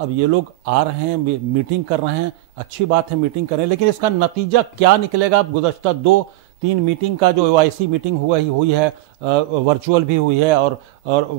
اب یہ لوگ آ رہے ہیں، میٹنگ کر رہے ہیں، اچھی بات ہے میٹنگ کریں، لیکن اس کا نتیجہ کیا نکلے گا؟ اب گزشتہ 2-3 میٹنگ کا جو OIC میٹنگ ہوئی ہے، ورچوئل بھی ہوئی ہے اور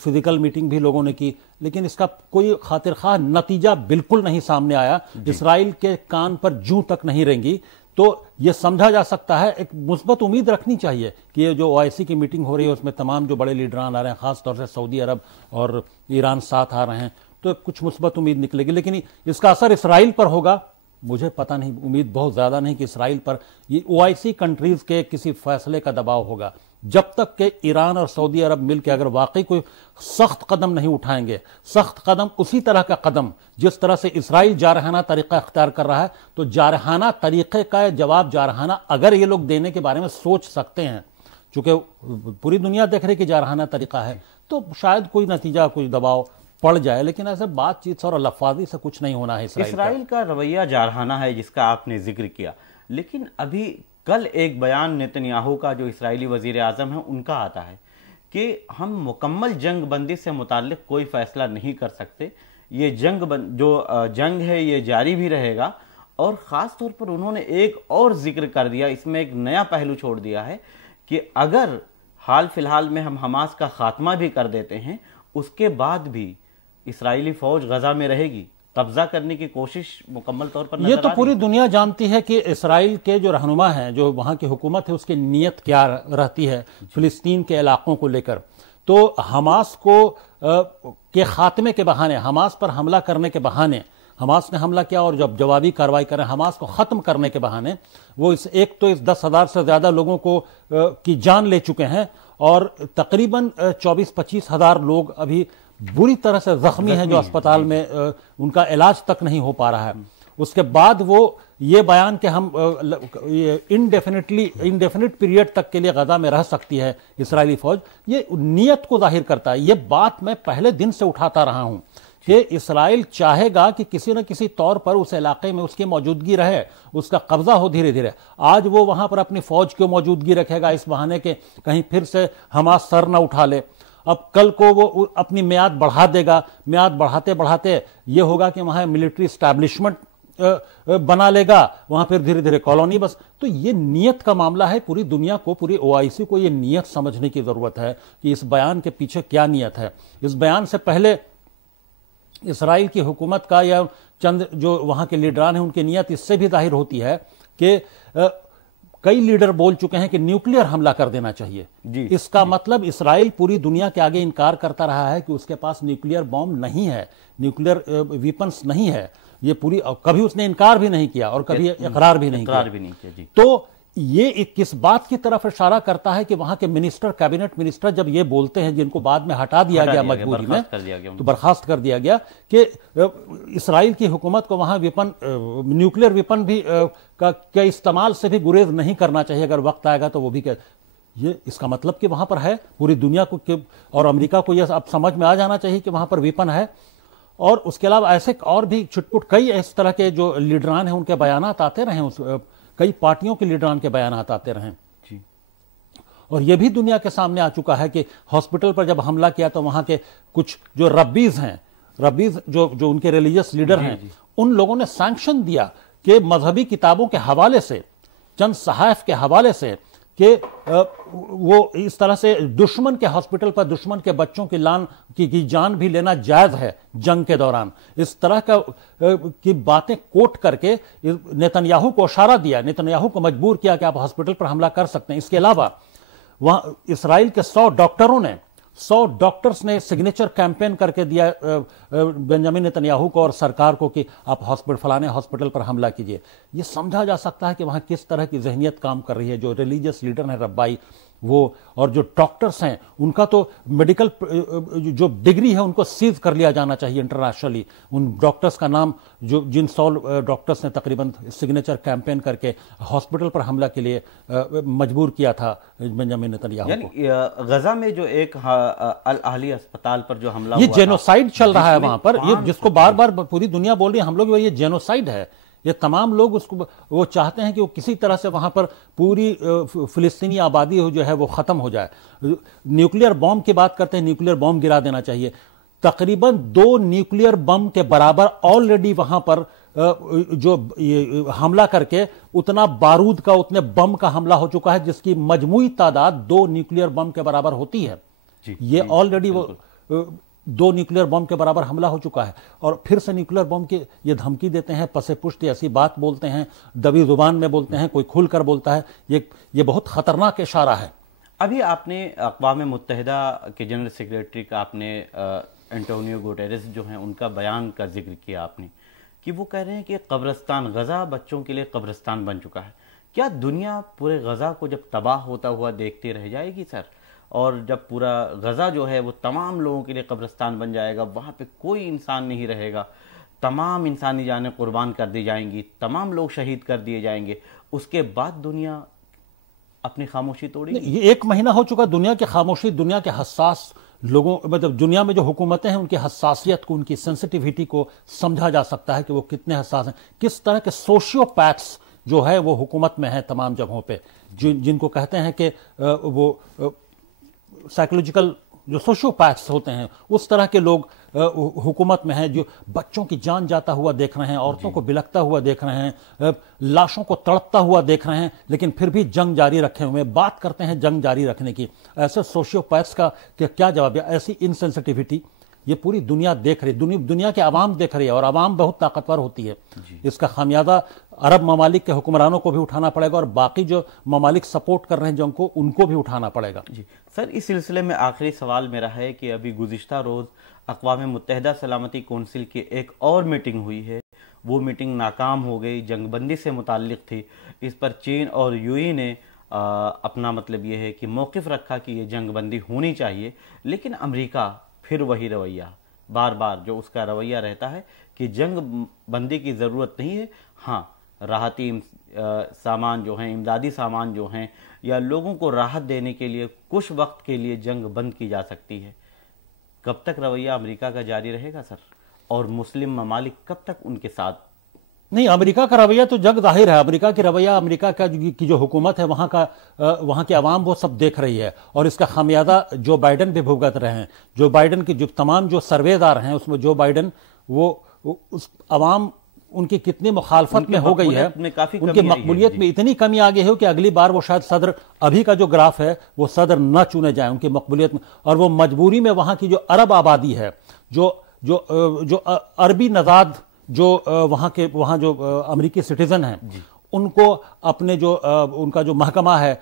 فزیکل میٹنگ بھی لوگوں نے کی، لیکن اس کا کوئی خاطر خواہ نتیجہ بالکل نہیں سامنے آیا۔ اسرائیل کے کان پر جوں تک نہیں رینگی، تو یہ سمجھا جا سکتا ہے، ایک مثبت امید رکھنی چاہیے کہ یہ جو OIC کی میٹنگ ہو رہی ہے اس میں تمام جو بڑے لیڈران آ رہے ہیں، خاص طور سے سعودی عرب اور ایران ساتھ آ رہے ہیں، تو کچھ مثبت امید نکلے گی، لیکن اس کا اثر اسرائیل پر ہوگا مجھے پتہ نہیں، امید بہت زیادہ نہیں کہ اسرائیل پر یہ OIC کنٹریز کے کسی فیصلے کا دباؤ ہوگا، جب تک کہ ایران اور سعودی عرب مل کے اگر واقعی کوئی سخت قدم نہیں اٹھائیں گے، سخت قدم اسی طرح کا قدم جس طرح سے اسرائیل جارحانہ طریقہ اختیار کر رہا ہے، تو جارحانہ طریقے کا جواب جارحانہ اگر یہ لوگ دینے کے بارے میں سوچ سکتے ہیں، چونکہ پوری دنیا دیکھ رہی کہ جارحانہ طریقہ ہے، تو شاید کوئی نتیجہ، کوئی دباؤ پڑ جائے، لیکن ایسے بات چیت اور لفاظی سے کچھ نہیں ہونا ہے۔ اسرائیل کا رویہ جارحانہ ہے جس کا آپ نے ذکر کیا، لیکن ابھی کل ایک بیان نیتنیاہو کا، جو اسرائیلی وزیر اعظم ہیں، ان کا آتا ہے کہ ہم مکمل جنگ بندی سے متعلق کوئی فیصلہ نہیں کر سکتے، یہ جنگ ہے یہ جاری بھی رہے گا، اور خاص طور پر انہوں نے ایک اور ذکر کر دیا، اس میں ایک نیا پہلو چھوڑ دیا ہے کہ اگر حال فی الحال میں ہم حماس کا خاتمہ بھی کر دیتے ہیں، اس کے بعد بھی اسرائیلی فوج غزہ میں رہے گی، قبضہ کرنے کی کوشش مکمل طور پر نظر یہ تو پوری دنیا جانتی ہے کہ اسرائیل کے جو رہنما ہیں، جو وہاں کی حکومت ہے، اس کی نیت کیا رہتی ہے فلسطین کے علاقوں کو لے کر۔ تو حماس کے خاتمے کے بہانے، حماس پر حملہ کرنے کے بہانے، حماس نے حملہ کیا اور جب جوابی کارروائی کریں، حماس کو ختم کرنے کے بہانے وہ اس 10,000 سے زیادہ لوگوں کی جان لے چکے ہیں، اور تقریباً 24-25 ہزار لوگ ابھی بری طرح سے زخمی ہیں، جو اسپتال میں ان کا علاج تک نہیں ہو پا رہا ہے۔ اس کے بعد وہ یہ بیان کہ ہم انڈیفینٹ پیریڈ تک کے لیے غزہ میں رہ سکتی ہے اسرائیلی فوج، یہ نیت کو ظاہر کرتا ہے۔ یہ بات میں پہلے دن سے اٹھاتا رہا ہوں کہ اسرائیل چاہے گا کہ کسی نہ کسی طور پر اس علاقے میں اس کی موجودگی رہے، اس کا قبضہ ہو دھیرے دھیرے۔ آج وہ وہاں پر اپنی فوج کی موجودگی رکھے گا اس بہانے کے کہیں پھر سے حماس سر نہ اٹھا لے، اب کل کو وہ اپنی میعاد بڑھا دے گا، میعاد بڑھاتے بڑھاتے یہ ہوگا کہ وہاں ملٹری اسٹیبلشمنٹ بنا لے گا، وہاں پھر دھیرے دھیرے کالونی بس۔ تو یہ نیت کا معاملہ ہے، پوری دنیا کو، پوری OIC کو یہ نیت سمجھنے کی ضرورت ہے کہ اس بیان کے پیچھے کیا نیت ہے۔ اس بیان سے پہلے اسرائیل کی حکومت کا یا چند جو وہاں کے لیڈران ہیں ان کی نیت اس سے بھی ظاہر ہوتی ہے کہ کئی لیڈر بول چکے ہیں کہ نیوکلیئر حملہ کر دینا چاہیے۔ اس کا مطلب اسرائیل پوری دنیا کے آگے انکار کرتا رہا ہے کہ اس کے پاس نیوکلیئر بوم نہیں ہے، نیوکلیئر ویپنز نہیں ہے، یہ کبھی اس نے انکار بھی نہیں کیا اور کبھی اقرار بھی نہیں کیا۔ تو یہ کس بات کی طرف اشارہ کرتا ہے کہ وہاں کے کیبنٹ منسٹر جب یہ بولتے ہیں، جن کو بعد میں ہٹا دیا گیا مجبوری میں، تو برخاست کر دیا گیا، کہ اسرائیل کی حکومت کو وہاں نیوکلیئر ویپن بھی کا استعمال سے بھی گریز نہیں کرنا چاہیے، اگر وقت آئے گا تو وہ بھی یہ اس کا مطلب کہ وہاں پر ہے، پوری دنیا کو اور امریکہ کو یہ اب سمجھ میں آ جانا چاہیے کہ وہاں پر ویپن ہے۔ اور اس کے علاوہ ایسے اور بھی چھٹپٹ کئی اس طرح کے جو لیڈران ہیں ان کے بیانات آتے رہے، کئی پارٹیوں کے لیڈران کے بیانات آتے رہے، اور یہ بھی دنیا کے سامنے آ چکا ہے کہ ہاسپٹل پر جب حملہ کیا تو وہاں کے کچھ جو ربیز جو ان کے ریلیجس لیڈر ہیں، ان لوگوں نے سینکشن دیا کہ مذہبی کتابوں کے حوالے سے، چند صحائف کے حوالے سے، کہ وہ اس طرح سے دشمن کے ہاسپٹل پر دشمن کے بچوں کی جان بھی لینا جائز ہے جنگ کے دوران، اس طرح کی باتیں کوٹ کر کے نیتنیاہو کو اشارہ دیا، نیتنیاہو کو مجبور کیا کہ آپ ہاسپٹل پر حملہ کر سکتے ہیں۔ اس کے علاوہ وہاں اسرائیل کے 100 ڈاکٹرز نے سگنیچر کیمپین کر کے دیا بنجامن نیتنیاہو کو اور سرکار کو کہ آپ فلانے ہاسپٹل پر حملہ کیجئے۔ یہ سمجھا جا سکتا ہے کہ وہاں کس طرح کی ذہنیت کام کر رہی ہے۔ جو ریلیجس لیڈر ہیں ربائی وہ، اور جو ڈاکٹرز ہیں ان کا تو میڈیکل جو ڈگری ہے ان کو سیز کر لیا جانا چاہیے انٹرنیشنلی۔ ان ڈاکٹرز کا نام جن 100 ڈاکٹرز نے تقریباً سگنیچر کیمپین کر کے ہاسپٹل پر حملہ کے لیے مجبور کیا تھا بنجامن نیتنیاہو کو۔ یعنی غزہ میں جو ایک الاہلی اسپتال پر جو حملہ ہوا، یہ جینوسائیڈ چل رہا ہے وہاں پر، یہ جس کو بار بار پوری دنیا بول رہی ہے ہم لوگ، یہ جینوسائیڈ ہے۔ یہ تمام لوگ اس کو وہ چاہتے ہیں کہ وہ کسی طرح سے وہاں پر پوری فلسطینی آبادی جو ہے وہ ختم ہو جائے۔ نیوکلیئر بوم کی بات کرتے ہیں، نیوکلیئر بوم گرا دینا چاہیے۔ تقریباً 2 نیوکلیئر بم کے برابر آلریڈی وہاں پر جو حملہ کر کے اتنا بارود کا اتنے بم کا حملہ ہو چکا ہے جس کی مجموعی تعداد 2 نیوکلیئر بم کے برابر ہوتی ہے. یہ آلریڈی وہ 2 نیوکلیئر بم کے برابر حملہ ہو چکا ہے اور پھر سے نیوکلیئر بم کی یہ دھمکی دیتے ہیں, پس پشت ایسی بات بولتے ہیں, دبی زبان میں بولتے ہیں, کوئی کھل کر بولتا ہے. یہ بہت خطرناک اشارہ ہے. ابھی آپ نے اقوام متحدہ کے جنرل سیکریٹری کا آپ نے انٹونیو گوٹیرس جو ہیں ان کا بیان کا ذکر کیا آپ نے کہ وہ کہہ رہے ہیں کہ قبرستان غزہ بچوں کے لیے قبرستان بن چکا ہے. کیا دنیا پورے غزہ کو جب تباہ ہوتا ہوا دیکھتے رہ جائے گی سر؟ اور جب پورا غزہ جو ہے وہ تمام لوگوں کے لیے قبرستان بن جائے گا, وہاں پہ کوئی انسان نہیں رہے گا, تمام انسانی جانیں قربان کر دی جائیں گی, تمام لوگ شہید کر دیے جائیں گے, اس کے بعد دنیا اپنی خاموشی توڑی؟ یہ 1 مہینہ ہو چکا دنیا کی خاموشی. دنیا کے حساس لوگوں مطلب دنیا میں جو حکومتیں ہیں ان کی حساسیت کو, ان کی سینسٹیویٹی کو سمجھا جا سکتا ہے کہ وہ کتنے حساس ہیں. کس طرح کے سوشیو پیتھس جو ہے وہ حکومت میں ہیں تمام جگہوں پہ, جن کو کہتے ہیں کہ وہ سائیکولوجیکل جو سوشیو پیتھس ہوتے ہیں, اس طرح کے لوگ حکومت میں ہیں جو بچوں کی جان جاتا ہوا دیکھ رہے ہیں, عورتوں کو بلکتا ہوا دیکھ رہے ہیں, لاشوں کو تڑپتا ہوا دیکھ رہے ہیں, لیکن پھر بھی جنگ جاری رکھے ہوئے بات کرتے ہیں جنگ جاری رکھنے کی. ایسے سوشیو پیتھس کا کیا جواب ہے؟ ایسی انسینسٹیوٹی یہ پوری دنیا دیکھ رہی, دنیا کے عوام دیکھ رہی ہے, اور عوام بہت طاقتور ہوتی ہے. اس کا خمیازہ عرب ممالک کے حکمرانوں کو بھی اٹھانا پڑے گا, اور باقی جو ممالک سپورٹ کر رہے ہیں جنگ کو ان کو بھی اٹھانا پڑے گا. سر, اس سلسلے میں آخری سوال میرا ہے کہ ابھی گزشتہ روز اقوام متحدہ سلامتی کونسل کی ایک اور میٹنگ ہوئی ہے, وہ میٹنگ ناکام ہو گئی, جنگ بندی سے متعلق تھی. اس پر چین اور یو نے اپنا مطلب یہ ہے کہ موقف رکھا کہ یہ جنگ بندی ہونی چاہیے, لیکن امریکہ پھر وہی رویہ, بار بار جو اس کا رویہ رہتا ہے کہ جنگ بندی کی ضرورت نہیں ہے, ہاں راحتی سامان جو ہیں, امدادی سامان جو ہیں, یا لوگوں کو راحت دینے کے لیے کچھ وقت کے لیے جنگ بند کی جا سکتی ہے. کب تک رویہ امریکہ کا جاری رہے گا سر, اور مسلم ممالک کب تک ان کے ساتھ؟ نہیں, امریکہ کا رویہ تو جگ ظاہر ہے. امریکہ کی رویہ, امریکہ کی جو حکومت ہے وہاں کے عوام وہ سب دیکھ رہی ہے, اور اس کا خمیازہ جو بائیڈن بھی بھگت رہے ہیں. جو بائیڈن کی جو تمام جو سروے دار ہیں اس میں جو بائیڈن وہ اس عوام ان کی کتنی مخالفت میں ہو گئی ہے, ان کی مقبولیت میں اتنی کمی آ گئی ہے کہ اگلی بار وہ شاید صدر, ابھی کا جو گراف ہے وہ صدر نہ چنے جائیں ان کی مقبولیت میں, اور وہ مجبوری میں وہاں کی جو عرب آبادی ہے, جو عربی نژاد جو وہاں جو امریکی سٹیزن ہیں, ان کو اپنے جو ان کا جو محکمہ ہے,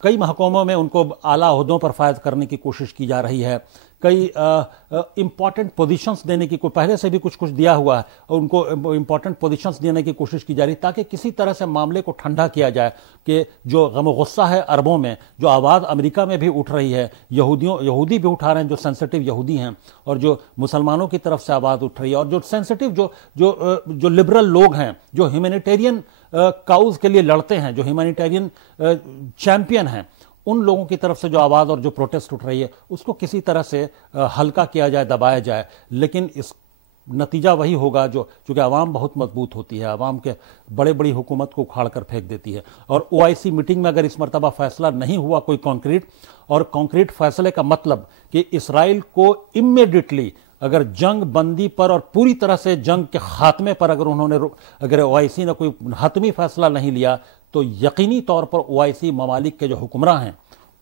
کئی محکموں میں ان کو اعلیٰ عہدوں پر فائز کرنے کی کوشش کی جا رہی ہے. کئی امپورٹنٹ پوزیشنز دینے کی, پہلے سے بھی کچھ دیا ہوا ہے, اور ان کو امپورٹنٹ پوزیشنز دینے کی کوشش کی جا رہی ہے تاکہ کسی طرح سے معاملے کو ٹھنڈا کیا جائے کہ جو غم و غصہ ہے عربوں میں, جو آواز امریکہ میں بھی اٹھ رہی ہے, یہودی بھی اٹھا رہے ہیں جو سینسٹیو یہودی ہیں, اور جو مسلمانوں کی طرف سے آواز اٹھ رہی ہے, اور جو سینسٹیو جو لبرل لوگ ہیں, جو ہیومینیٹیرین کاؤز کے لیے لڑتے ہیں, جو ہیومینیٹیرین چیمپئن ہیں, ان لوگوں کی طرف سے جو آواز اور جو پروٹیسٹ اٹھ رہی ہے اس کو کسی طرح سے ہلکا کیا جائے, دبایا جائے. لیکن اس نتیجہ وہی ہوگا جو چونکہ عوام بہت مضبوط ہوتی ہے, عوام کے بڑی حکومت کو اکھاڑ کر پھینک دیتی ہے. اور OIC میٹنگ میں اگر اس مرتبہ فیصلہ نہیں ہوا کوئی کانکریٹ فیصلے کا مطلب کہ اسرائیل کو امیڈیٹلی اگر جنگ بندی پر اور پوری طرح سے جنگ کے خاتمے پر اگر OIC نے کوئی حتمی فیصلہ نہیں لیا تو یقینی طور پر OIC ممالک کے جو حکمراں ہیں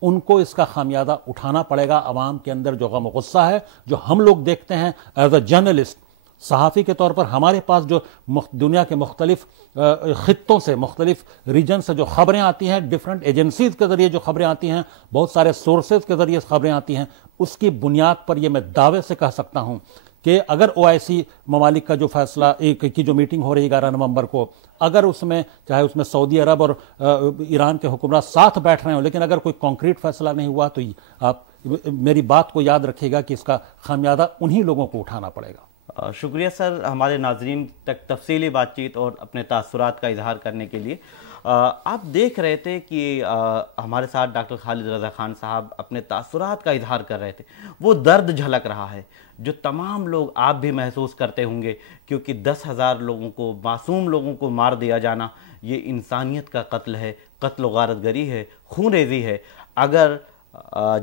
ان کو اس کا خمیازہ اٹھانا پڑے گا. عوام کے اندر جو غم و غصہ ہے, جو ہم لوگ دیکھتے ہیں ایز اے جرنلسٹ, صحافی کے طور پر, ہمارے پاس جو دنیا کے مختلف خطوں سے, مختلف ریجن سے جو خبریں آتی ہیں, ڈیفرنٹ ایجنسیز کے ذریعے جو خبریں آتی ہیں, بہت سارے سورسز کے ذریعے خبریں آتی ہیں, اس کی بنیاد پر یہ میں دعوے سے کہہ سکتا ہوں کہ اگر OIC ممالک کا جو فیصلہ کی جو میٹنگ ہو رہی 11 نومبر کو, اگر اس میں چاہے اس میں سعودی عرب اور ایران کے حکمراں ساتھ بیٹھ رہے ہوں, لیکن اگر کوئی کانکریٹ فیصلہ نہیں ہوا تو آپ میری بات کو یاد رکھیے گا کہ اس کا خمیازہ انہی لوگوں کو اٹھانا پڑے گا. شکریہ سر, ہمارے ناظرین تک تفصیلی بات چیت اور اپنے تاثرات کا اظہار کرنے کے لیے. آپ دیکھ رہے تھے کہ ہمارے ساتھ ڈاکٹر خالد رضا خان صاحب اپنے تاثرات کا اظہار کر رہے تھے. وہ درد جھلک رہا ہے جو تمام لوگ آپ بھی محسوس کرتے ہوں گے, کیونکہ 10,000 لوگوں کو, معصوم لوگوں کو مار دیا جانا یہ انسانیت کا قتل ہے, قتل و غارت گری ہے, خون ریزی ہے. اگر